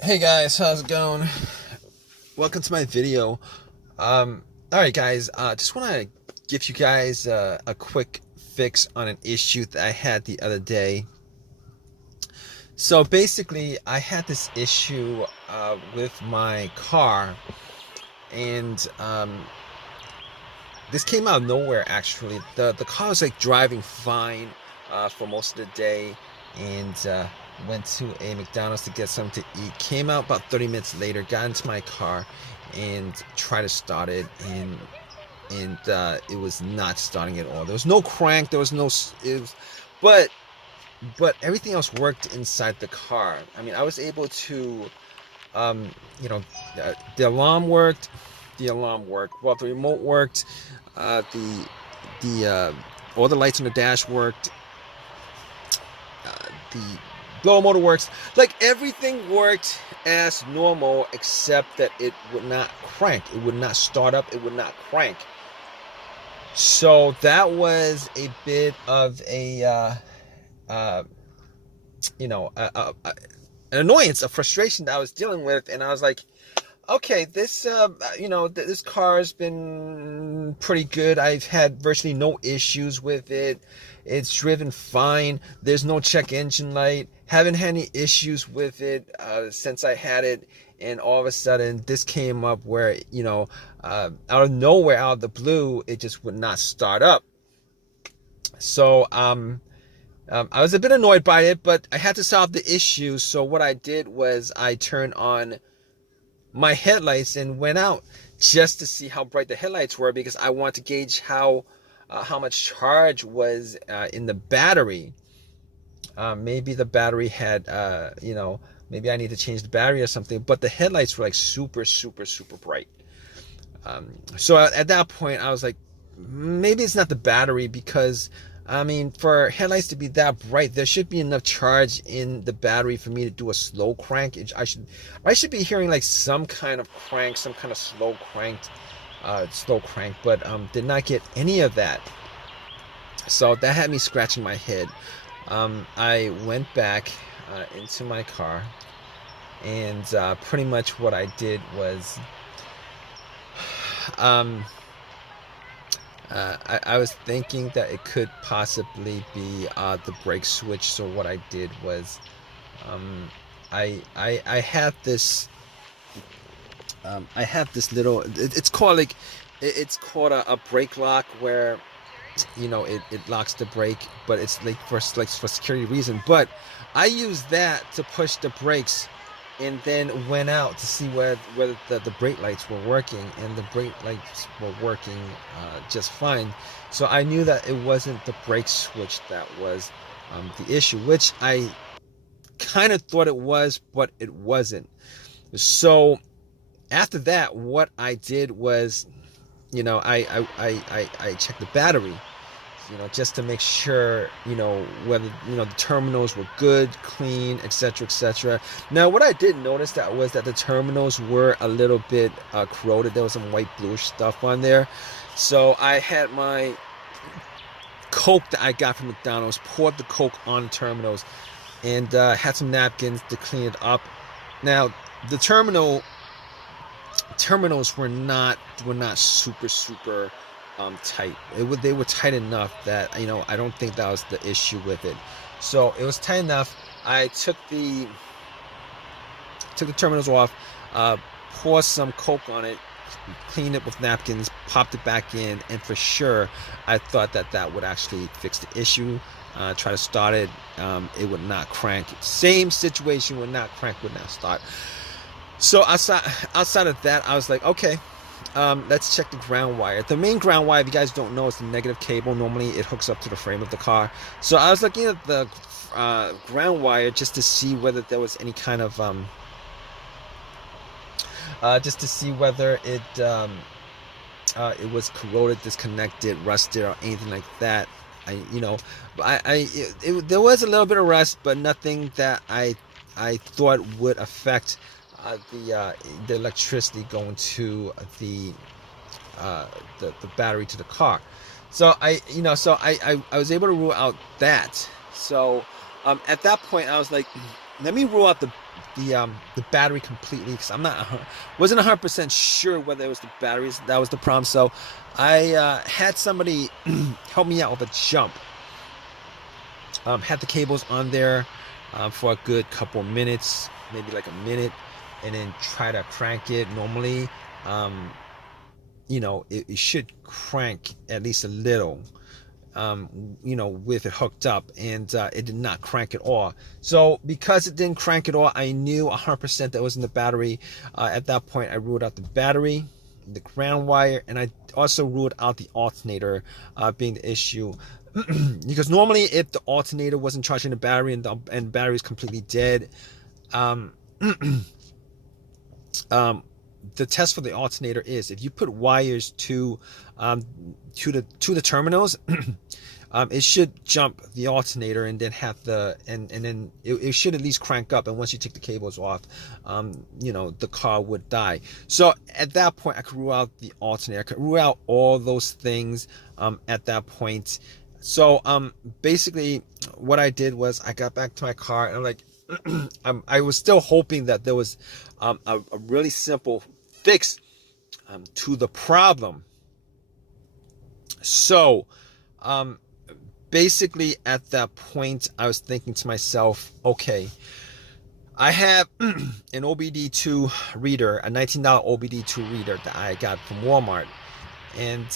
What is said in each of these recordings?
Hey guys, how's it going? Welcome to my video. All right, guys. Just want to give you guys a quick fix on an issue that I had the other day. So basically, I had this issue with my car, and this came out of nowhere. Actually, the car was like driving fine for most of the day, and went to a McDonald's to get something to eat. Came out about 30 minutes later, got into my car, and tried to start it, and it was not starting at all. There was no crank. There was no. It was, but but everything else worked inside the car. I mean, I was able to, um, you know, the alarm worked. The alarm worked. Well, the remote worked. The all the lights on the dash worked. The blower motor works. Like everything worked as normal, except that it would not crank. It would not start up. It would not crank. So that was a bit of a uh, you know, an annoyance, a frustration that I was dealing with, and I was like, okay, this this car has been pretty good. I've had virtually no issues with it. It's driven fine. There's no check engine light. Haven't had any issues with it since I had it. And all of a sudden, this came up where, out of nowhere, out of the blue, it just would not start up. So, I was a bit annoyed by it, but I had to solve the issue. So what I did was I turned on my headlights and went out just to see how bright the headlights were, because I wanted to gauge how much charge was in the battery. Maybe the battery had, maybe I need to change the battery or something. But the headlights were like super, super, super bright. So at that point, I was like, maybe it's not the battery, because I mean, for headlights to be that bright, there should be enough charge in the battery for me to do a slow crank. I should be hearing like some kind of crank, some kind of slow crank, but did not get any of that. So that had me scratching my head. I went back into my car, and pretty much what I did was, um, I was thinking that it could possibly be the brake switch. So what I did was, I have this little. It's called like a brake lock, where it locks the brake, but it's like for security reason. But I used that to push the brakes, and then went out to see whether the brake lights were working, and the brake lights were working just fine. So I knew that it wasn't the brake switch that was the issue, which I kind of thought it was, but it wasn't. So after that, what I did was, I checked the battery, just to make sure, whether, the terminals were good, clean, etc., etc. Now, what I did notice was that the terminals were a little bit corroded. There was some white bluish stuff on there. So I had my Coke that I got from McDonald's, poured the Coke on the terminals, and had some napkins to clean it up. Now, the terminals were not super super tight. They were tight enough that I don't think that was the issue with it. So it was tight enough. I took the terminals off, poured some Coke on it, cleaned it with napkins, popped it back in, and for sure I thought that would actually fix the issue. Try to start it, it would not crank. Same situation, would not crank, would not start. So outside of that, I was like, okay, let's check the ground wire. The main ground wire, if you guys don't know, is the negative cable. Normally it hooks up to the frame of the car. So I was looking at the ground wire just to see whether there was any kind of just to see whether it was corroded, disconnected, rusted, or anything like that. There was a little bit of rust, but nothing that I thought would affect the electricity going to the battery to the car. So I was able to rule out that. So at that point I was like, let me rule out the battery completely, because wasn't 100% sure whether it was the batteries that was the problem. So I had somebody help me out with a jump. Had the cables on there for a good couple minutes, maybe like a minute, and then try to crank it. Normally, it should crank at least a little, with it hooked up, and it did not crank at all. So because it didn't crank at all, I knew 100% that was in the battery. At that point, I ruled out the battery, the ground wire, and I also ruled out the alternator being the issue. Because normally, if the alternator wasn't charging the battery and the battery is completely dead, the test for the alternator is if you put wires to the terminals, it should jump the alternator and then have and then it should at least crank up. And once you take the cables off, the car would die. So at that point, I could rule out the alternator. I could rule out all those things at that point. So basically, what I did was I got back to my car, and I'm like, I was still hoping that there was a really simple fix to the problem. So basically at that point, I was thinking to myself, okay, I have an OBD2 reader, a $19 OBD2 reader that I got from Walmart. And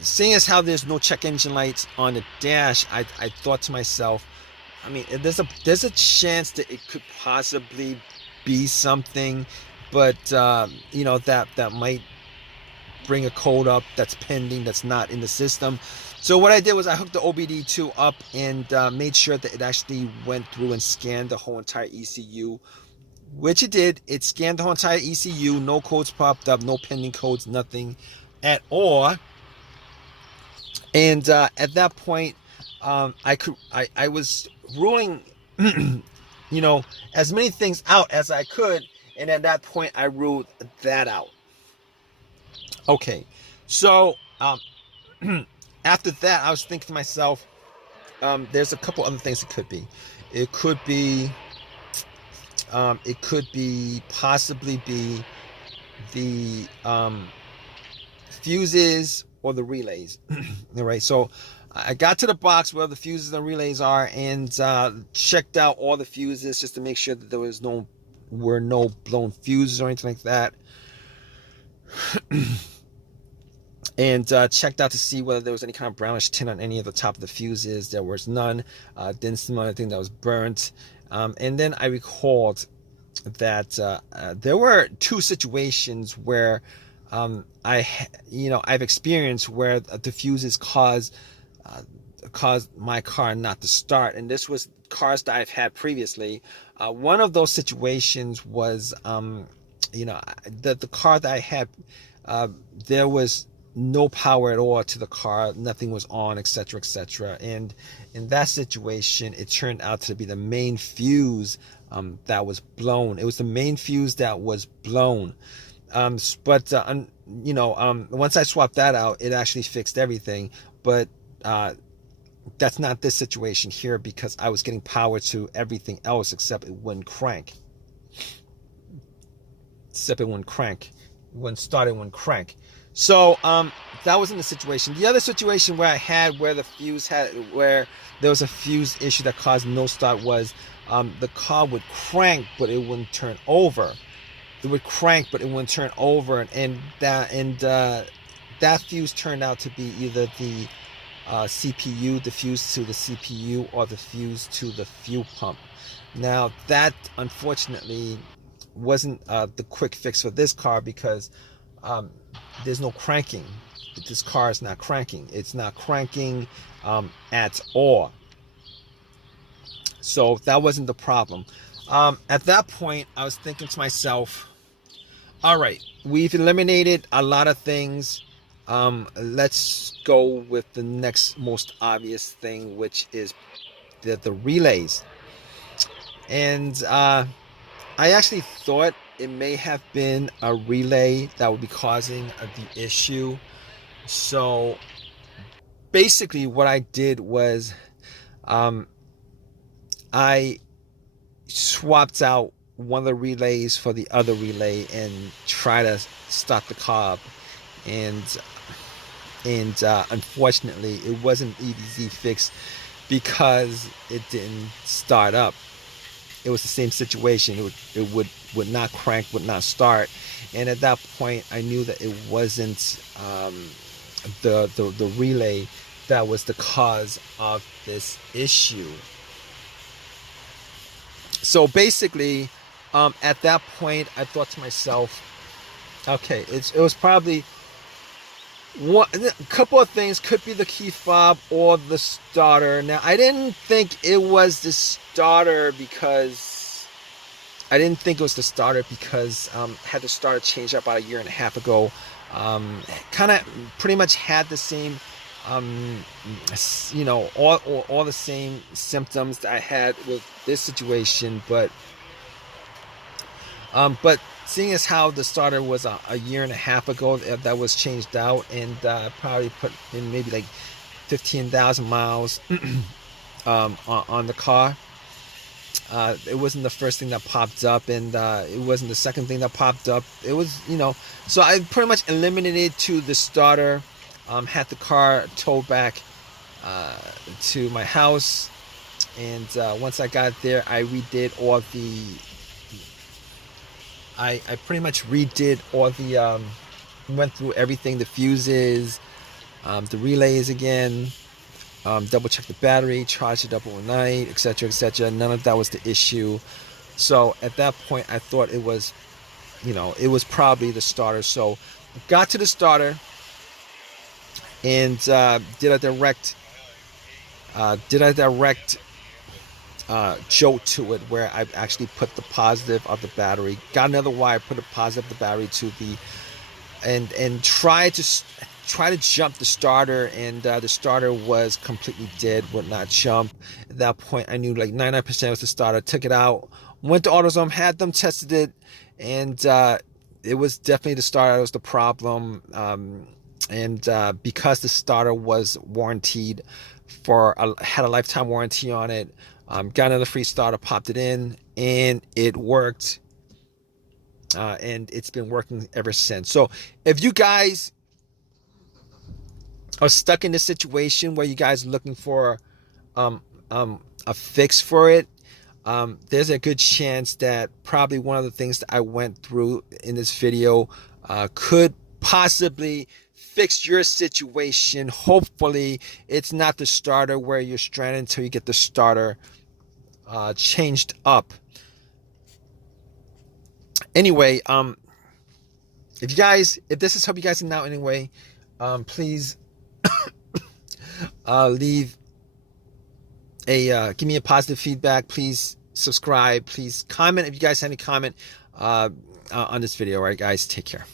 seeing as how there's no check engine lights on the dash, I thought to myself, I mean, there's a chance that it could possibly be something, but that might bring a code up that's pending, that's not in the system. So what I did was I hooked the OBD2 up and made sure that it actually went through and scanned the whole entire ECU, which it did. It scanned the whole entire ECU. No codes popped up, no pending codes, nothing at all. And at that point, I was ruling, as many things out as I could. And at that point, I ruled that out. Okay, so after that, I was thinking to myself, there's a couple other things it could be. It could possibly be the fuses or the relays. All right, so I got to the box where the fuses and relays are, and checked out all the fuses just to make sure that there were no blown fuses or anything like that. And checked out to see whether there was any kind of brownish tint on any of the top of the fuses. There was none. Didn't see anything that was burnt. And then I recalled that there were two situations where I've experienced where the fuses caused my car not to start, and this was cars that I've had previously. One of those situations was the car that I had, there was no power at all to the car, nothing was on, etc., etc. And in that situation, it turned out to be the main fuse that was blown. It was the main fuse that was blown. But once I swapped that out, it actually fixed everything. But that's not this situation here, because I was getting power to everything else except it wouldn't crank. It wouldn't start, it wouldn't crank. So that wasn't the situation. The other situation where where there was a fuse issue that caused no start was the car would crank, but it wouldn't turn over. It would crank, but it wouldn't turn over, and that fuse turned out to be either the CPU, the fuse to the CPU, or the fuse to the fuel pump. Now that unfortunately wasn't the quick fix for this car, because there's no cranking. This car is not cranking. It's not cranking at all. So that wasn't the problem. At that point, I was thinking to myself, all right, we've eliminated a lot of things. Let's go with the next most obvious thing, which is the relays. And I actually thought it may have been a relay that would be causing the issue. So basically what I did was I swapped out one of the relays for the other relay and try to start the car up. And unfortunately, it wasn't an easy fix because it didn't start up. It was the same situation. It would not crank, would not start. And at that point, I knew that it wasn't the relay that was the cause of this issue. So basically, at that point, I thought to myself, okay, it was probably a couple of things. Could be the key fob or the starter. Now, I didn't think it was the starter because I had the starter changed up about 1.5 years ago. Kind of pretty much had the same, all the same symptoms that I had with this situation, but seeing as how the starter was a 1.5 years ago that was changed out, and probably put in maybe like 15,000 miles on the car. It wasn't the first thing that popped up, and it wasn't the second thing that popped up. It was, so I pretty much eliminated to the starter. Had the car towed back to my house, and once I got there, I pretty much redid all the, went through everything, the fuses, the relays again, double check the battery, charged it up overnight, etc., etc. None of that was the issue. So at that point, I thought it was, it was probably the starter. So got to the starter and did a direct jolt to it, where I actually put the positive of the battery, got another wire, put a positive of the battery to the, and try to jump the starter, and the starter was completely dead, would not jump. At that point, I knew like 99% was the starter. Took it out, went to AutoZone, had them tested it, and it was definitely the starter that was the problem. And because the starter was warranted had a lifetime warranty on it, got another free starter, popped it in, and it worked. And it's been working ever since. So if you guys are stuck in this situation where you guys are looking for a fix for it, there's a good chance that probably one of the things that I went through in this video could possibly fix your situation. Hopefully it's not the starter where you're stranded until you get the starter changed up. Anyway, if this has helped you guys out anyway, please leave give me a positive feedback. Please subscribe. Please comment if you guys have any comment on this video. All right, guys, take care.